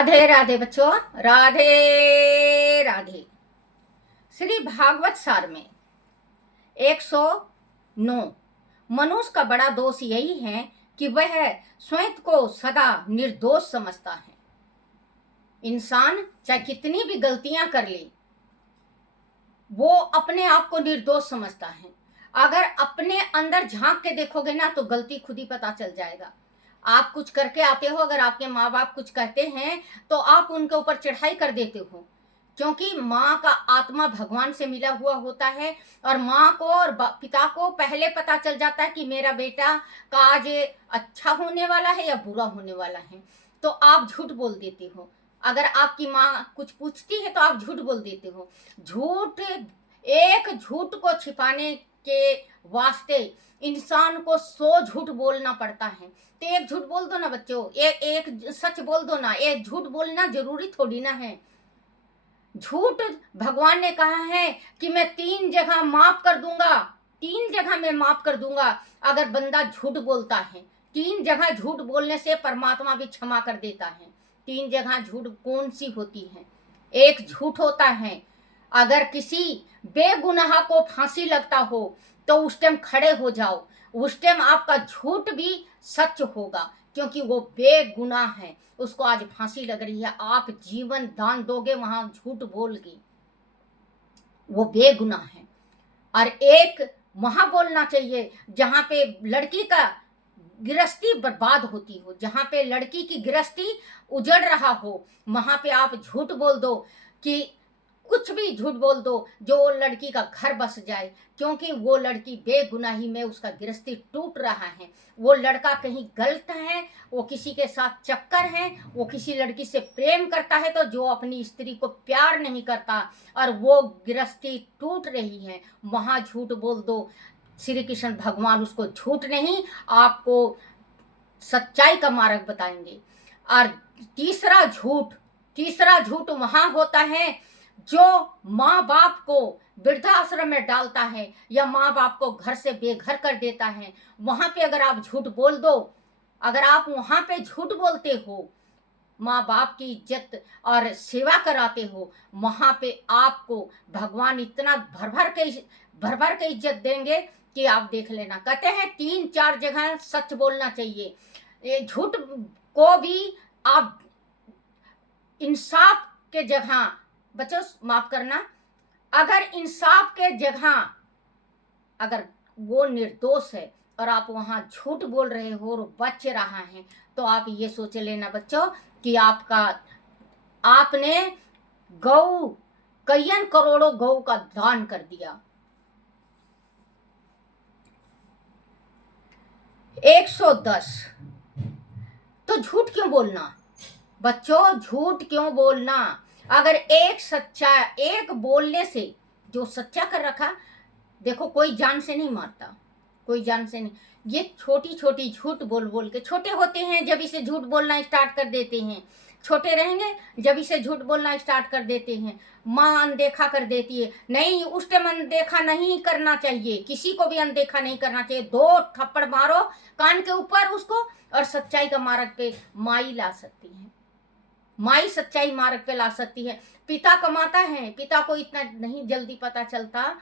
राधे राधे बच्चों, राधे राधे। श्री भागवत सार में 109 मनुष्य का बड़ा दोष यही है कि वह स्वयं को सदा निर्दोष समझता है। इंसान चाहे कितनी भी गलतियां कर ले, वो अपने आप को निर्दोष समझता है। अगर अपने अंदर झांक के देखोगे ना तो गलती खुद ही पता चल जाएगा। आप कुछ करके आते हो, अगर आपके माँ बाप कुछ कहते हैं तो आप उनके ऊपर चढ़ाई कर देते हो, क्योंकि माँ का आत्मा भगवान से मिला हुआ होता है और माँ को और पिता को पहले पता चल जाता है कि मेरा बेटा का आज अच्छा होने वाला है या बुरा होने वाला है। तो आप झूठ बोल देते हो। अगर आपकी माँ कुछ पूछती है तो आप झूठ बोल देते हो। एक झूठ को छिपाने के वास्ते इंसान को 100 झूठ बोलना पड़ता है। तो एक झूठ बोल दो ना बच्चों, एक सच बोल दो ना। एक झूठ बोलना जरूरी थोड़ी ना है। झूठ भगवान ने कहा है कि मैं 3 जगह माफ कर दूंगा, 3 जगह मैं माफ कर दूंगा अगर बंदा झूठ बोलता है। 3 जगह झूठ बोलने से परमात्मा भी क्षमा कर देता है। 3 जगह झूठ कौन सी होती है? एक झूठ होता है अगर किसी बेगुनाह को फांसी लगता हो तो उस टाइम खड़े हो जाओ, उस टाइम आपका झूठ भी सच होगा, क्योंकि वो बेगुनाह है, उसको आज फांसी लग रही है, आप जीवन दान दोगे वहां झूठ बोल के, वो बेगुनाह है। और एक वहां बोलना चाहिए जहां पे लड़की का गृहस्थी बर्बाद होती हो, जहां पे लड़की की गृहस्थी उजड़ रहा हो, वहां पे आप झूठ बोल दो कि कुछ भी झूठ बोल दो जो लड़की का घर बस जाए, क्योंकि वो लड़की बेगुनाही में उसका गृहस्थी टूट रहा है। वो लड़का कहीं गलत है, वो किसी के साथ चक्कर है, वो किसी लड़की से प्रेम करता है तो जो अपनी स्त्री को प्यार नहीं करता और वो गृहस्थी टूट रही है, वहां झूठ बोल दो। श्री कृष्ण भगवान उसको झूठ नहीं, आपको सच्चाई का मार्ग बताएंगे। और तीसरा झूठ वहां होता है जो माँ बाप को वृद्धाश्रम में डालता है या माँ बाप को घर से बेघर कर देता है। वहां पे अगर आप झूठ बोल दो, अगर आप वहां पे झूठ बोलते हो, माँ बाप की इज्जत और सेवा कराते हो, वहां पे आपको भगवान इतना भर भर के इज्जत देंगे कि आप देख लेना। कहते हैं 3-4 जगह सच बोलना चाहिए। ये झूठ को भी आप इंसाफ के जगह, बच्चों माफ करना, अगर इंसाफ के जगह अगर वो निर्दोष है और आप वहां झूठ बोल रहे हो और बच रहा है, तो आप ये सोच लेना बच्चों कि आपने गौ कईयन करोड़ों गौ का दान कर दिया। 110। तो झूठ क्यों बोलना बच्चों, झूठ क्यों बोलना? अगर एक बोलने से जो सच्चा कर रखा, देखो कोई जान से नहीं मारता, कोई जान से नहीं। ये छोटी छोटी झूठ बोल बोल के, छोटे होते हैं जब इसे झूठ बोलना स्टार्ट कर देते हैं, छोटे रहेंगे जब इसे झूठ बोलना स्टार्ट कर देते हैं। माँ अनदेखा कर देती है, नहीं उस टाइम अनदेखा नहीं करना चाहिए, किसी को भी अनदेखा नहीं करना चाहिए। 2 थप्पड़ मारो कान के ऊपर उसको, और सच्चाई का मार्ग पे माई ला सकती है, माई सच्चाई मार्ग पे ला सकती है। पिता कमाता है, पिता को इतना नहीं जल्दी पता चलता,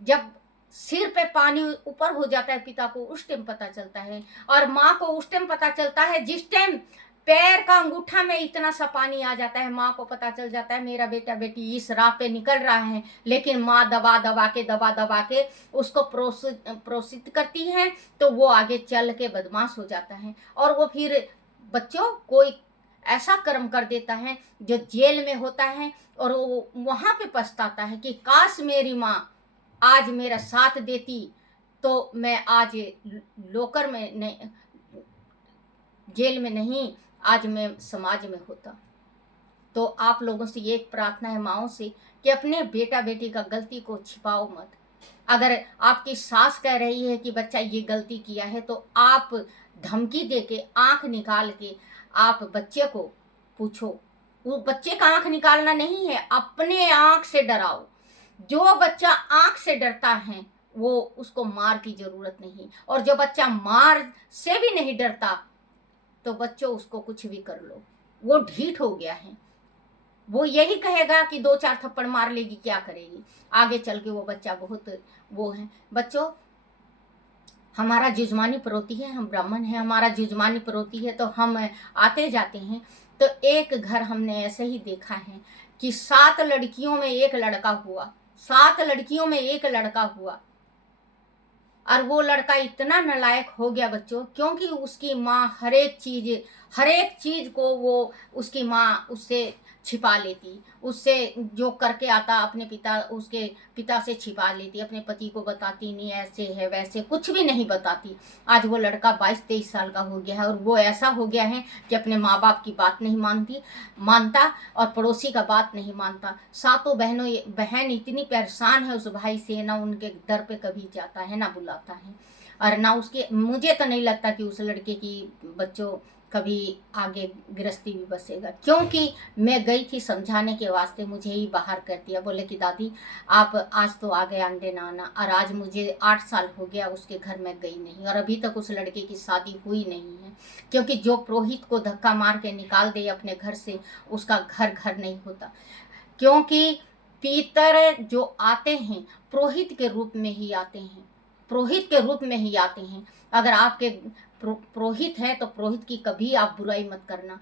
जब सिर पे पानी ऊपर हो जाता है पिता को उस टाइम पता चलता है, और माँ को उस टाइम पता चलता है जिस टाइम पैर का अंगूठा में इतना सा पानी आ जाता है। माँ को पता चल जाता है मेरा बेटा बेटी इस राह पे निकल रहा है, लेकिन माँ दबा दबा के उसको प्रोत्साहित करती है, तो वो आगे चल के बदमाश हो जाता है। और वो फिर बच्चों कोई ऐसा कर्म कर देता है जो जेल में होता है, और वो वहां पे पछताता है कि काश मेरी माँ आज मेरा साथ देती तो मैं आज लोकर में नहीं, जेल में नहीं, आज मैं समाज में होता। तो आप लोगों से ये एक प्रार्थना है माओ से कि अपने बेटा बेटी का गलती को छिपाओ मत। अगर आपकी सास कह रही है कि बच्चा ये गलती किया है, तो आप धमकी दे के आंख निकाल के आप बच्चे को पूछो। वो बच्चे का आंख निकालना नहीं है, अपने आंख से डराओ। जो बच्चा आंख से डरता है वो उसको मार की जरूरत नहीं, और जो बच्चा मार से भी नहीं डरता तो बच्चों उसको कुछ भी कर लो। वो ढीठ हो गया है। वो यही कहेगा कि 2-4 थप्पड़ मार लेगी, क्या करेगी। आगे चल के वो बच्चा बहुत वो है। बच्चों, हमारा जुजमानी पड़ोती है, हम ब्राह्मण हैं, हमारा जुजमानी पड़ोती है, तो हम आते जाते हैं। तो एक घर हमने ऐसे ही देखा है कि 7 लड़कियों में एक लड़का हुआ, 7 लड़कियों में एक लड़का हुआ। और वो लड़का इतना नालायक हो गया बच्चों, क्योंकि उसकी माँ हर एक चीज को वो उसकी माँ उससे छिपा लेती, उससे जो करके आता अपने पिता उसके पिता से छिपा लेती, अपने पति को बताती नहीं, ऐसे है वैसे कुछ भी नहीं बताती। आज वो लड़का 22-23 साल का हो गया है, और वो ऐसा हो गया है कि अपने माँ बाप की बात नहीं मानता, और पड़ोसी का बात नहीं मानता। सातों बहन इतनी परेशान है उस भाई से, ना उनके दर पे कभी जाता है ना बुलाता है, और ना उसके, मुझे तो नहीं लगता कि उस लड़के की बच्चों कभी आगे गृहस्थी भी बसेगा। क्योंकि मैं गई थी समझाने के वास्ते, मुझे ही बाहर कर दिया। बोले कि दादी आप आज तो आ गए अंडे ना आना, और आज मुझे 8 साल हो गया उसके घर में गई नहीं, और अभी तक उस लड़के की शादी हुई नहीं है। क्योंकि जो पुरोहित को धक्का मार के निकाल दे अपने घर से, उसका घर घर नहीं होता। क्योंकि पीतर जो आते हैं पुरोहित के रूप में ही आते हैं, पुरोहित के रूप में ही आते हैं। अगर आपके पुरोहित है तो पुरोहित की कभी आप बुराई मत करना,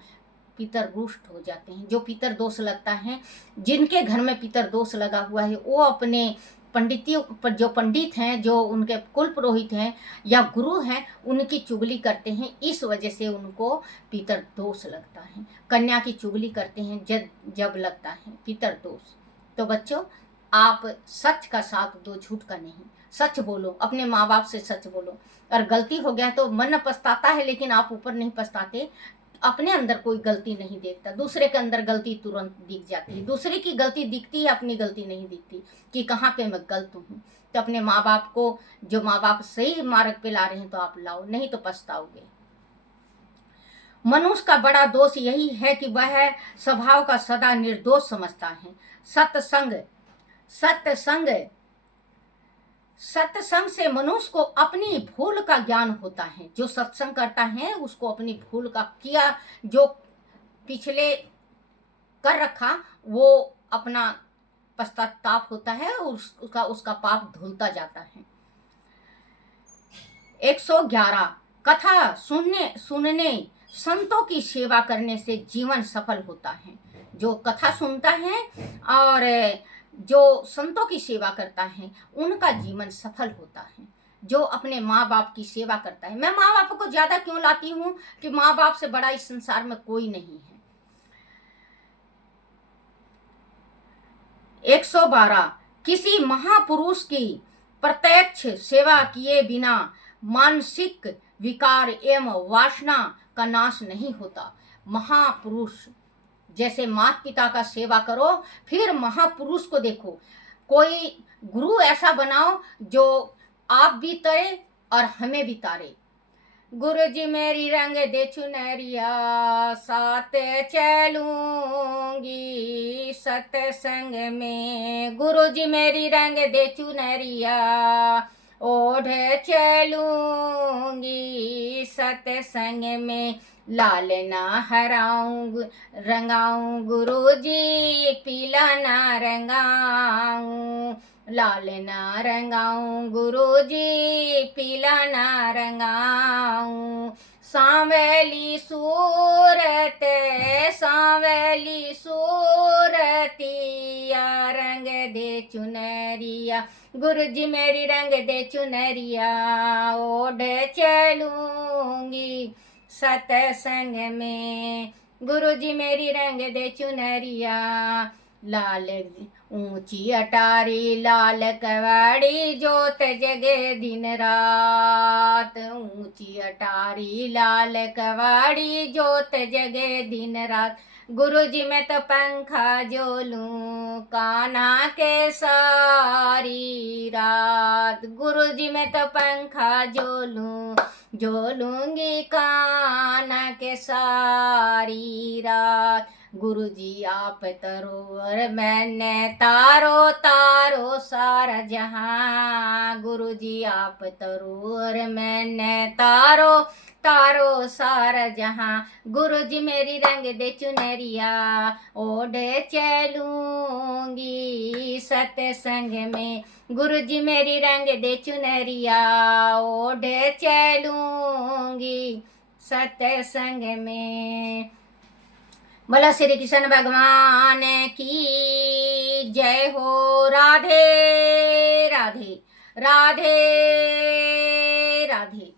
पितर रुष्ट हो जाते हैं। जो पितर दोष लगता है, जिनके घर में पितर दोष लगा हुआ है, वो अपने पंडितियों पर, जो पंडित हैं, जो उनके कुल पुरोहित हैं या गुरु हैं, उनकी चुगली करते हैं। इस वजह से उनको पितर दोष लगता है। कन्या की चुगली करते हैं जब लगता है पितर दोष। तो बच्चों, आप सच का साथ दो, झूठ का नहीं। सच बोलो, अपने माँ बाप से सच बोलो। और गलती हो गया तो मन पछताता है, लेकिन आप ऊपर नहीं पछताते। अपने अंदर कोई गलती नहीं देखता, दूसरे के अंदर गलती तुरंत दिख जाती है। दूसरे की गलती दिखती है, अपनी गलती नहीं दिखती कि कहाँ पे मैं गलत हूँ। तो अपने माँ बाप को, जो माँ बाप सही मार्ग पे ला रहे हैं तो आप लाओ, नहीं तो पछताओगे। मनुष्य का बड़ा दोष यही है कि वह स्वभाव का सदा निर्दोष समझता है। सत्संग सत्संग सत्संग से मनुष्य को अपनी भूल का ज्ञान होता है। जो सत्संग करता है उसको अपनी भूल का, किया जो पिछले कर रखा, वो अपना पश्चाताप होता है, उसका पाप धुलता जाता है। 111 कथा सुनने संतों की सेवा करने से जीवन सफल होता है। जो कथा सुनता है और जो संतों की सेवा करता है, उनका जीवन सफल होता है। जो अपने माँ बाप की सेवा करता है, मैं माँ बाप को ज्यादा क्यों लाती हूँ कि माँ बाप से बड़ा इस संसार में कोई नहीं है। 112 किसी महापुरुष की प्रत्यक्ष सेवा किए बिना मानसिक विकार एवं वासना का नाश नहीं होता। महापुरुष जैसे माता पिता का सेवा करो, फिर महापुरुष को देखो। कोई गुरु ऐसा बनाओ जो आप भी तरे और हमें भी तारे। गुरु जी मेरी रंग दे चुनरिया, साथ चलूंगी सत्संग में। गुरु जी मेरी रंग दे चुनरिया, ओढ़ चलूंगी सत्संग में। लाल ना हराऊं रंगाऊं गुरु जी, पीला ना रंगाऊं। लाल ना रंगाऊं गुरु जी, पीला ना रंगाऊं। सांवली सूरत सांवली सूरतिया, रंग दे चुनरिया। गुरु जी मेरी रंग दे चुनरिया, ओढ़ चलूंगी सत्संग में। गुरु जी मेरी रंग दे चुनरिया। लाल ऊंची अटारी लाल कवाड़ी, जोत जगे दिन रात। ऊंची अटारी लाल कवाड़ी, जोत जगे दिन रात। गुरु जी मैं तो पंखा जोलूं कान्हा के सारी रात। गुरु जी मैं तो पंखा जोलूंगी कान्हा के सारी रात। गुरु जी आप तरो और मैंने तारो तारो सारा जहां, गुरु जी आप तरो और मैंने तारो तारो सारा जहां, गुरु जी मेरी रंग दे चुनरिया, ओढ़ चलूंगी सत्संग में, गुरु जी मेरी रंग दे चुनरिया, ओढ़ चलूंगी सत्संग में। बोला श्री कृष्ण भगवान की जय हो। राधे राधे राधे राधे।